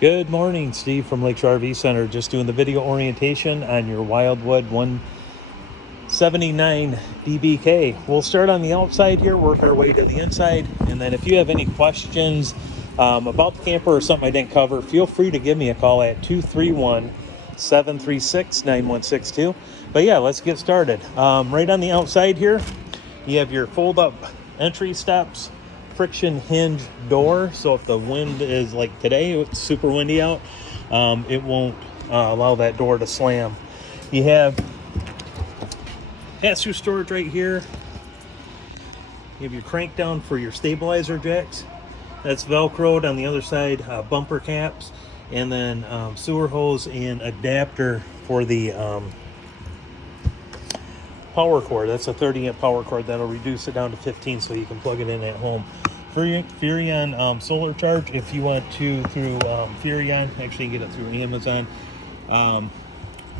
Good morning, Steve from Lakeshore RV Center. Just doing the video orientation on your Wildwood 179 BBK. We'll start on the outside here, work our way to the inside, and then if you have any questions about the camper or something I didn't cover, feel free to give me a call at 231-736-9162. But yeah, let's get started. Right on the outside here, you have your fold-up entry steps, friction hinge door, so if the wind is like today, it's super windy out, it won't allow that door to slam. You have pass-through storage right here. You have your crank down for your stabilizer jacks. That's velcroed on the other side, bumper caps, and then sewer hose and adapter for the power cord. That's a 30-amp power cord that'll reduce it down to 15 so you can plug it in at home. Furrion solar charge, if you want to, through Furrion, actually you can get it through Amazon,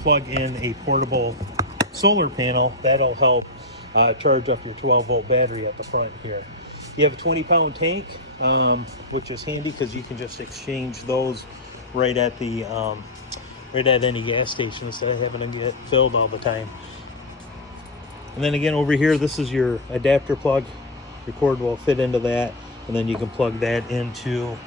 plug in a portable solar panel. That'll help charge up your 12-volt battery at the front here. You have a 20-pound tank, which is handy because you can just exchange those right at the right at any gas station instead of having to get filled all the time. And then again over here, this is your adapter plug. Your cord will fit into that, and then you can plug that into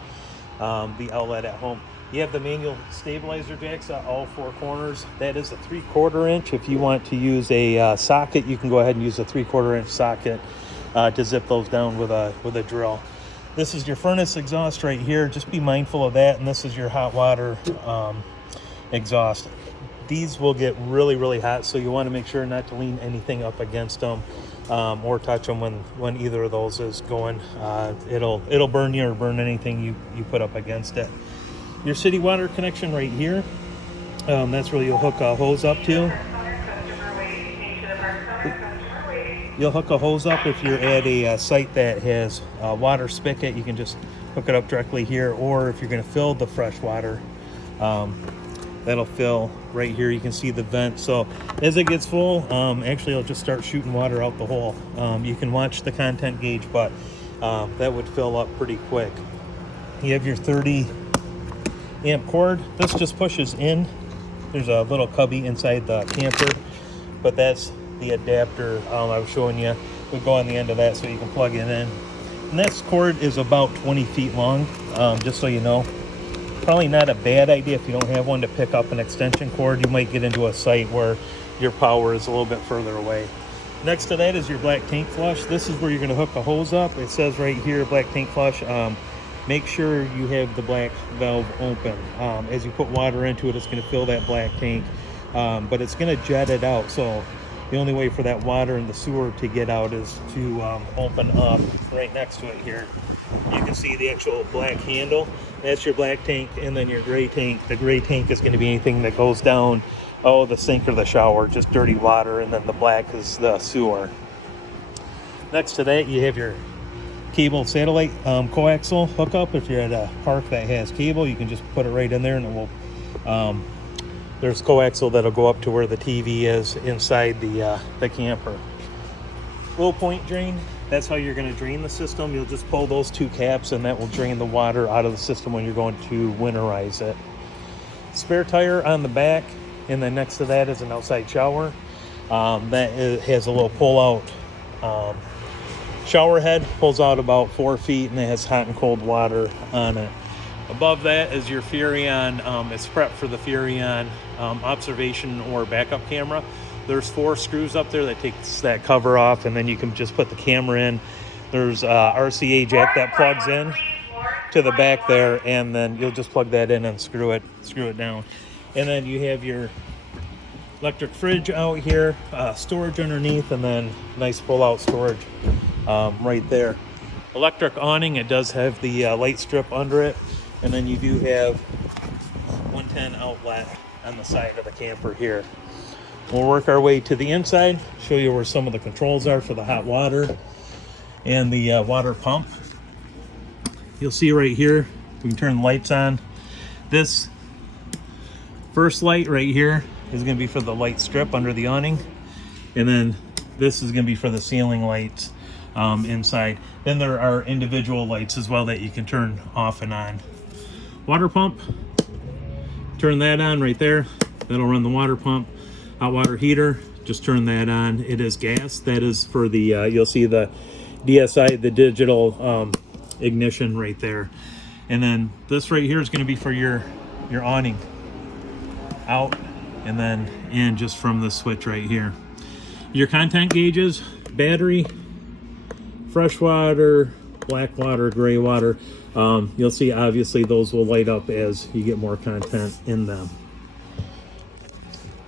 the outlet at home. You have the manual stabilizer jacks at all four corners. That is a 3/4 inch. If you want to use a socket, you can go ahead and use a 3/4 inch socket to zip those down with a drill. This is your furnace exhaust right here. Just be mindful of that. And this is your hot water exhaust. These will get really hot, so you want to make sure not to lean anything up against them or touch them when either of those is going. It'll burn you or burn anything you put up against it. Your city water connection right here, that's where you'll hook a hose up to. You'll hook a hose up if you're at a site that has a water spigot. You can just hook it up directly here, or if you're going to fill the fresh water, that'll fill right here. You can see the vent. So as it gets full, actually it'll just start shooting water out the hole. You can watch the content gauge, but that would fill up pretty quick. You have your 30 amp cord. This just pushes in. There's a little cubby inside the camper, but that's the adapter I was showing you. Would go on the end of that so you can plug it in. And that cord is about 20 feet long, just so you know. Probably not a bad idea if you don't have one to pick up an extension cord. You might get into a site where your power is a little bit further away. Next to that is your black tank flush. This is where you're going to hook a hose up. It says right here, black tank flush. Make sure you have the black valve open. As you put water into it, it's going to fill that black tank, but it's going to jet it out. So the only way for that water in the sewer to get out is to open up right next to it here. You can see the actual black handle. That's your black tank, and then your gray tank. The gray tank is going to be anything that goes down, the sink or the shower, just dirty water, and then the black is the sewer. Next to that, you have your cable satellite coaxial hookup. If you're at a park that has cable, you can just put it right in there, and it will. There's coaxial that'll go up to where the TV is inside the camper. Low point drain. That's how you're going to drain the system. You'll just pull those two caps, and that will drain the water out of the system when you're going to winterize it. Spare tire on the back, and then next to that is an outside shower. Has a little pull-out shower head. Pulls out about 4 feet, and it has hot and cold water on it. Above that is your Furrion. It's prepped for the Furrion observation or backup camera. There's 4 screws up there that takes that cover off, and then you can just put the camera in. There's a RCA jack that plugs in to the back there, and then you'll just plug that in and screw it down. And then you have your electric fridge out here, storage underneath, and then nice pull-out storage right there. Electric awning. It does have the light strip under it, and then you do have 110 outlet on the side of the camper here. We'll work our way to the inside, show you where some of the controls are for the hot water and the water pump. You'll see right here, we can turn the lights on. This first light right here is going to be for the light strip under the awning, and then this is going to be for the ceiling lights inside. Then there are individual lights as well that you can turn off and on. water pump, turn that on right there. That'll run the water pump. Hot water heater, just turn that on. It is gas. That is for the, you'll see the DSI, the digital ignition right there. And then this right here is going to be for your awning out and then in just from the switch right here. Your content gauges, battery, fresh water, black water, gray water. You'll see obviously those will light up as you get more content in them.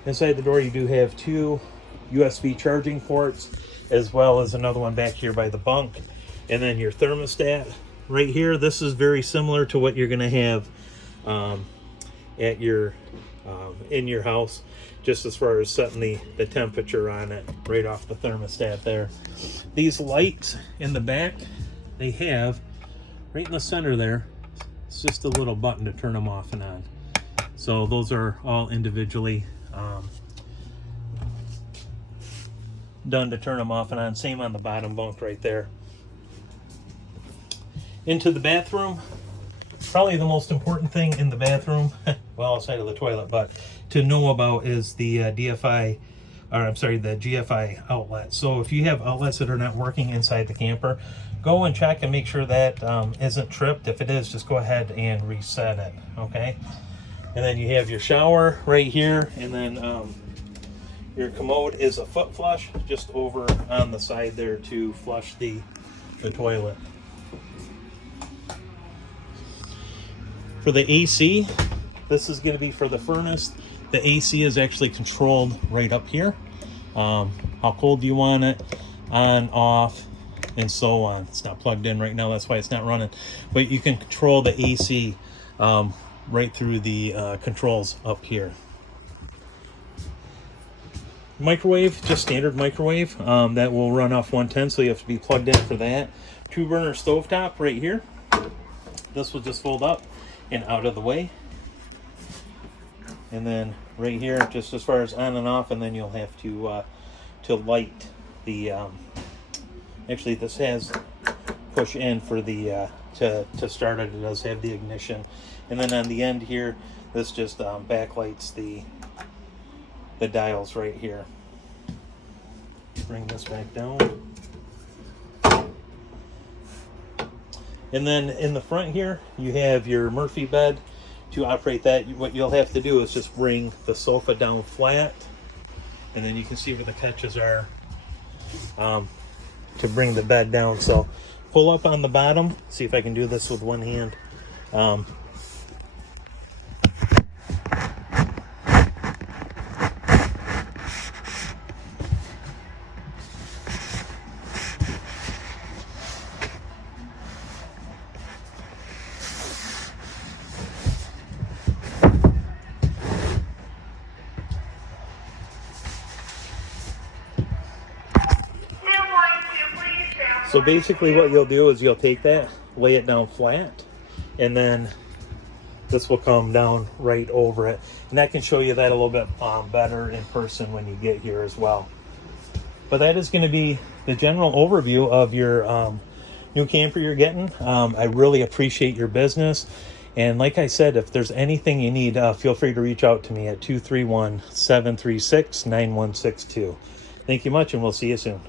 Inside the door you do have 2 USB charging ports, as well as another one back here by the bunk. And then your thermostat right here. This is very similar to what you're going to have at your in your house, just as far as setting the temperature on it right off the thermostat there. These lights in the back, they have right in the center there, it's just a little button to turn them off and on. So those are all individually done to turn them off and on. Same on the bottom bunk right there. Into the bathroom, probably the most important thing in the bathroom, well, outside of the toilet, but to know about is the the GFI outlet. So if you have outlets that are not working inside the camper, go and check and make sure that isn't tripped. If it is, just go ahead and reset it, okay? And then you have your shower right here, and then your commode is a foot flush just over on the side there to flush the toilet. For the AC, this is going to be for the furnace. The AC is actually controlled right up here. How cold do you want it, on, off, and so on. It's not plugged in right now, that's why it's not running. But you can control the AC right through the controls up here. Microwave, just standard microwave, that will run off 110, so you have to be plugged in for that. 2-burner stovetop right here. This will just fold up and out of the way. And then right here, just as far as on and off, and then you'll have to light the actually this has push in for the to start it. It does have the ignition, and then on the end here, this just backlights the dials right here. Bring this back down. And then in the front here, you have your Murphy bed. To operate that, what you'll have to do is just bring the sofa down flat, and then you can see where the catches are to bring the bed down. So pull up on the bottom. See if I can do this with one hand. So basically what you'll do is you'll take that, lay it down flat, and then this will come down right over it. And I can show you that a little bit better in person when you get here as well. But that is going to be the general overview of your new camper you're getting. I really appreciate your business. And like I said, if there's anything you need, feel free to reach out to me at 231-736-9162. Thank you much, and we'll see you soon.